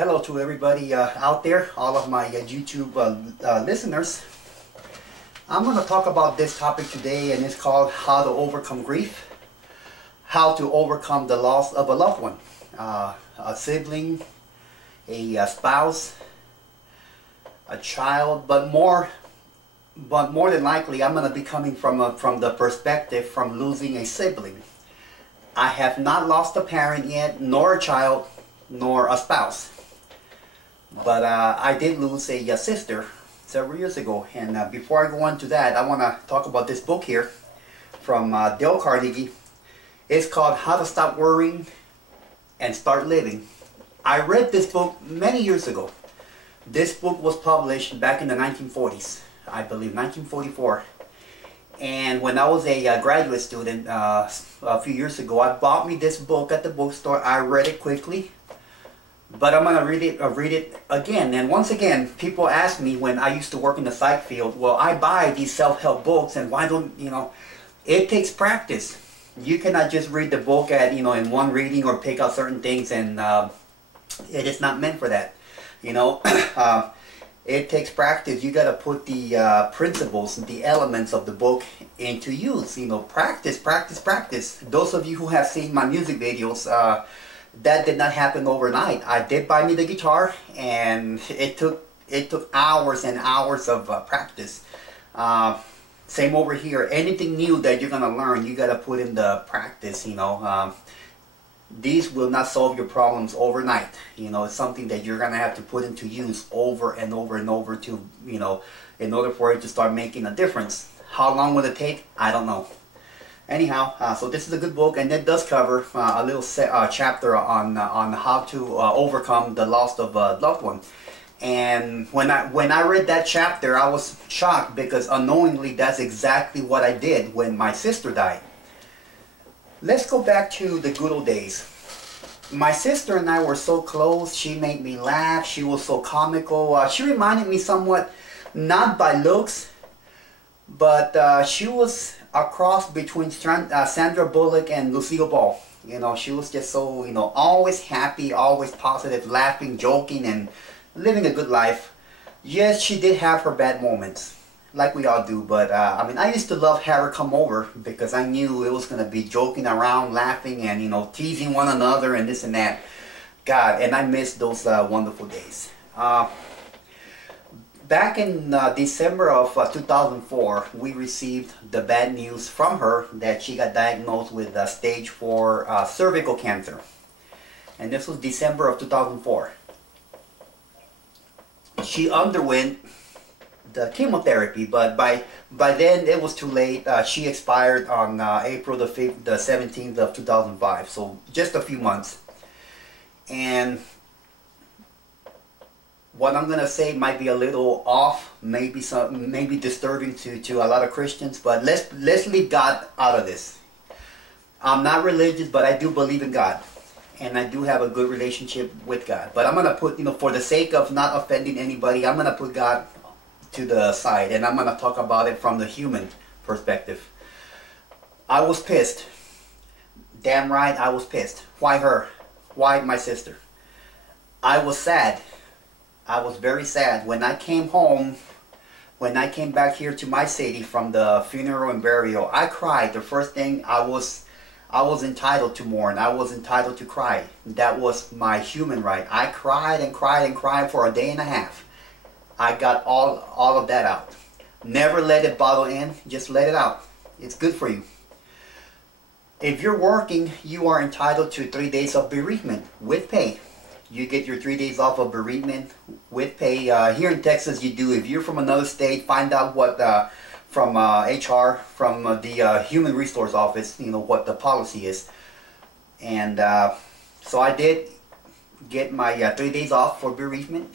Hello to everybody out there, all of my YouTube listeners. I'm going to talk about this topic today, and it's called How to Overcome Grief. How to overcome the loss of a loved one, a sibling, a spouse, a child, but more than likely I'm going to be coming from the perspective from losing a sibling. I have not lost a parent yet, nor a child, nor a spouse. But I did lose a sister several years ago. And before I go on to that, I want to talk about this book here from Dale Carnegie. It's called How to Stop Worrying and Start Living. I read this book many years ago. This book was published back in the 1940s, I believe, 1944. And when I was a graduate student a few years ago, I bought me this book at the bookstore. I read it quickly, but I'm going to read it again. And once again, people ask me when I used to work in the psych field, well, I buy these self-help books, and why don't, it takes practice. You cannot just read the book at, in one reading or pick out certain things, and it is not meant for that. It takes practice. You got to put the principles, the elements of the book into use. Practice, practice, practice. Those of you who have seen my music videos, that did not happen overnight. I did buy me the guitar, and it took hours and hours of practice. Same over here. Anything new that you're gonna learn, you got to put in the practice. These will not solve your problems overnight. It's something that you're going to have to put into use over and over and over to, in order for it to start making a difference. How long will it take? I don't know. Anyhow, so this is a good book, and it does cover a little chapter on how to overcome the loss of a loved one. And when I read that chapter, I was shocked, because unknowingly that's exactly what I did when my sister died. Let's go back to the good old days. My sister and I were so close. She made me laugh. She was so comical. She reminded me somewhat, not by looks, but she was a cross between Sandra Bullock and Lucille Ball. She was just so, always happy, always positive, laughing, joking, and living a good life. Yes, she did have her bad moments, like we all do, but I used to love have her come over, because I knew it was going to be joking around, laughing, and teasing one another and this and that. God, and I miss those wonderful days. Back in December of 2004, we received the bad news from her that she got diagnosed with stage 4 cervical cancer. And this was December of 2004. She underwent the chemotherapy, but by then it was too late. She expired on April the 17th of 2005, so just a few months. And what I'm gonna say might be a little off, maybe disturbing to a lot of Christians, but let's leave God out of this. I'm not religious, but I do believe in God, and I do have a good relationship with God. But I'm gonna put, for the sake of not offending anybody, I'm gonna put God to the side, and I'm going to talk about it from the human perspective. I was pissed. Damn right, I was pissed. Why her? Why my sister? I was sad. I was very sad. When I came home, when I came back here to my city from the funeral and burial, I cried. The first thing, I was entitled to mourn. I was entitled to cry. That was my human right. I cried and cried and cried for a day and a half. I got all of that out. Never let it bottle in. Just let it out. It's good for you. If you're working, you are entitled to 3 days of bereavement with pay. You get your 3 days off of bereavement with pay. Here in Texas, you do. If you're from another state, find out what from HR, from the Human Resource Office, what the policy is. And so I did get my 3 days off for bereavement.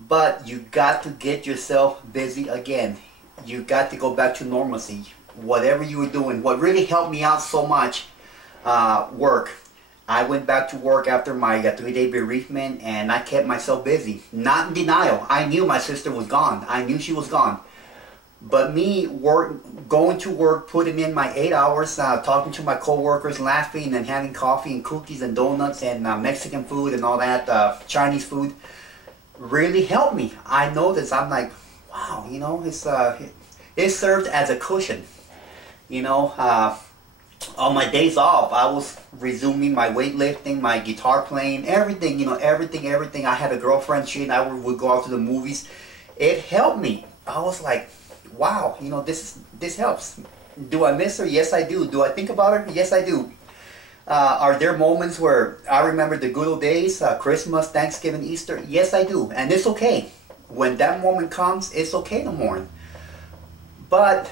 But you got to get yourself busy again. You got to go back to normalcy. Whatever you were doing. What really helped me out so much, work. I went back to work after my 3-day bereavement, and I kept myself busy. Not in denial. I knew my sister was gone. I knew she was gone. But me going to work, putting in my 8 hours, talking to my coworkers, laughing and having coffee and cookies and donuts and Mexican food and all that, Chinese food, really helped me. I noticed, I'm like, wow, you know, it served as a cushion. You know, on my days off, I was resuming my weightlifting, my guitar playing, everything, you know, everything. I had a girlfriend, she and I would go out to the movies. It helped me. I was like, wow, you know, this helps. Do I miss her? Yes, I do. Do I think about her? Yes, I do. Are there moments where I remember the good old days, Christmas, Thanksgiving, Easter? Yes, I do. And it's okay. When that moment comes, it's okay to mourn. But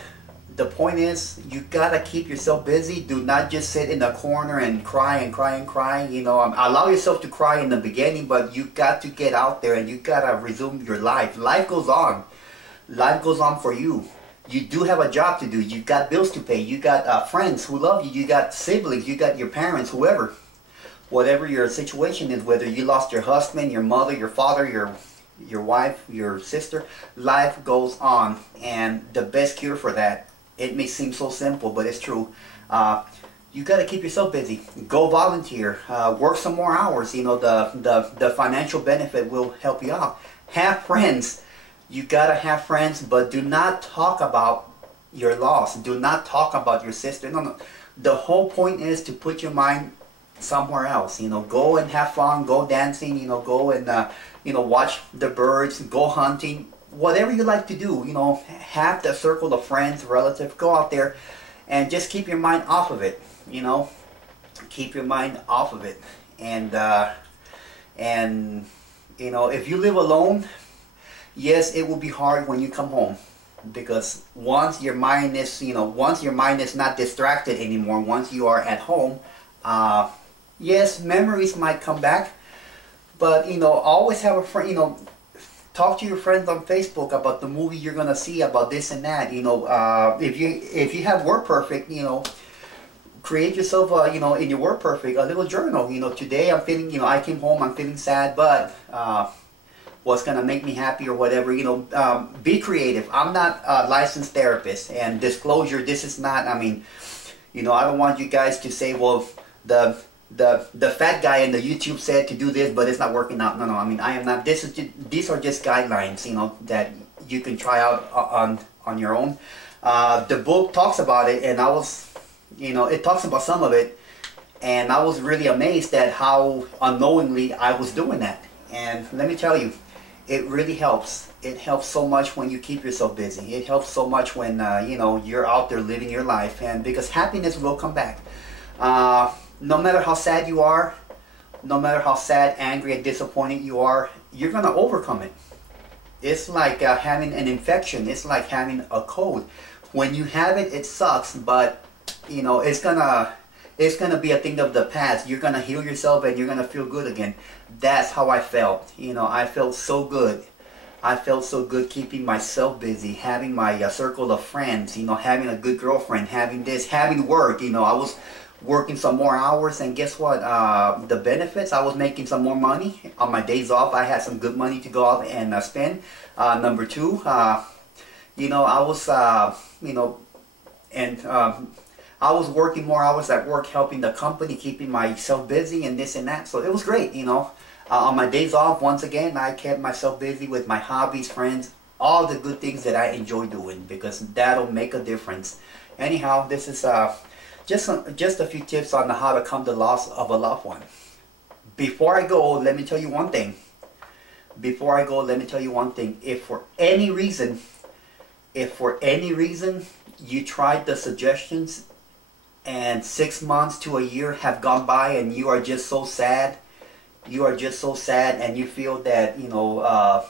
the point is, you gotta keep yourself busy. Do not just sit in the corner and cry and cry and cry. You know, allow yourself to cry in the beginning, but you got to get out there and you gotta resume your life. Life goes on. Life goes on for you. You do have a job to do. You got bills to pay. You got friends who love you. You got siblings. You got your parents, whoever. Whatever your situation is, whether you lost your husband, your mother, your father, your wife, your sister, life goes on. And the best cure for that, it may seem so simple, but it's true. You got to keep yourself busy. Go volunteer. Work some more hours. You know, the financial benefit will help you out. Have friends. You got to have friends, but do not talk about your loss. Do not talk about your sister. No. The whole point is to put your mind somewhere else. You know, go and have fun. Go dancing. You know, go and you know, watch the birds. Go hunting. Whatever you like to do, you know, have the circle of friends, relatives, go out there and just keep your mind off of it, you know, keep your mind off of it. And you know, if you live alone, yes, it will be hard when you come home, because once your mind is, you know, once your mind is not distracted anymore, once you are at home, yes, memories might come back, but, you know, always have a friend, you know, talk to your friends on Facebook about the movie you're gonna see, about this and that. You know, if you have WordPerfect, you know, create yourself, you know, in your WordPerfect a little journal. You know, today I'm feeling, you know, I came home, I'm feeling sad, but what's gonna make me happy or whatever. You know, be creative. I'm not a licensed therapist, and disclosure, this is not. I mean, you know, I don't want you guys to say, well, the fat guy in the YouTube said to do this, but it's not working out. No, I mean, I am not. These are just guidelines, you know, that you can try out on your own. The book talks about it, and I was, you know, it talks about some of it, and I was really amazed at how unknowingly I was doing that. And let me tell you, it really helps. It helps so much when you keep yourself busy. It helps so much when you know, you're out there living your life, and because happiness will come back. No matter how sad you are, no matter how sad, angry, and disappointed you are, you're gonna overcome it. It's like having an infection. It's like having a cold. When you have it, it sucks, but you know, it's gonna be a thing of the past. You're gonna heal yourself and you're gonna feel good again. That's how I felt. You know, I felt so good. I felt so good keeping myself busy, having my circle of friends, you know, having a good girlfriend, having this, having work. You know, I was working some more hours, and guess what? The benefits, I was making some more money. On my days off, I had some good money to go out and spend. Number two, you know, I was, you know, and I was working more hours at work, helping the company, keeping myself busy and this and that. So it was great, you know. On my days off, once again, I kept myself busy with my hobbies, friends, all the good things that I enjoy doing, because that'll make a difference. Anyhow, this is just a few tips on how to come the loss of a loved one. Before I go, let me tell you one thing. Before I go, let me tell you one thing. If for any reason you tried the suggestions and 6 months to a year have gone by and you are just so sad, and you feel that, you know,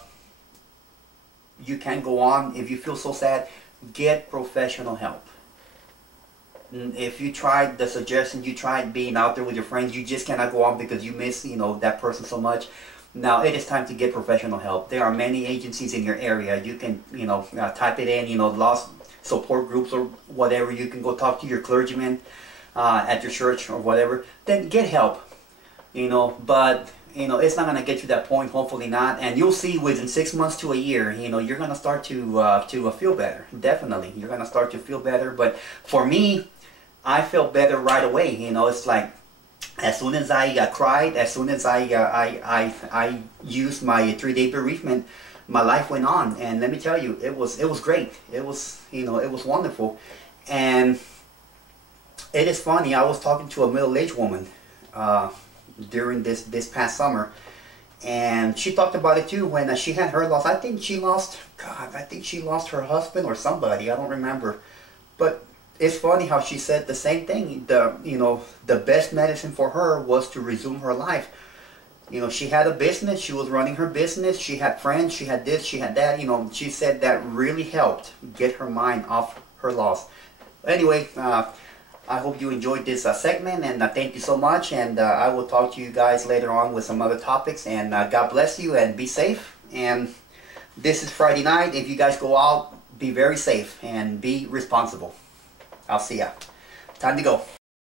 you can't go on, if you feel so sad, get professional help. If you tried the suggestions, you tried being out there with your friends, you just cannot go on because you miss, you know, that person so much. Now it is time to get professional help. There are many agencies in your area. You can, you know, type it in, you know, lost support groups or whatever. You can go talk to your clergyman at your church or whatever. Then get help, you know. But you know, it's not going to get to that point, hopefully not. And you'll see within 6 months to a year, you know, you're going to start to feel better. Definitely. You're going to start to feel better. But for me, I felt better right away. You know, it's like as soon as I cried, as soon as I used my 3-day bereavement, my life went on. And let me tell you, it was great. It was, you know, it was wonderful. And it is funny, I was talking to a middle-aged woman during this past summer, and she talked about it too when she had her loss. I think she lost her husband or somebody, I don't remember. But it's funny how she said the same thing. The best medicine for her was to resume her life. You know, she had a business, she was running her business, she had friends, she had this, she had that. You know, she said that really helped get her mind off her loss. Anyway, I hope you enjoyed this segment, and thank you so much, and I will talk to you guys later on with some other topics, and God bless you and be safe. And this is Friday night. If you guys go out, be very safe and be responsible. I'll see ya. Time to go.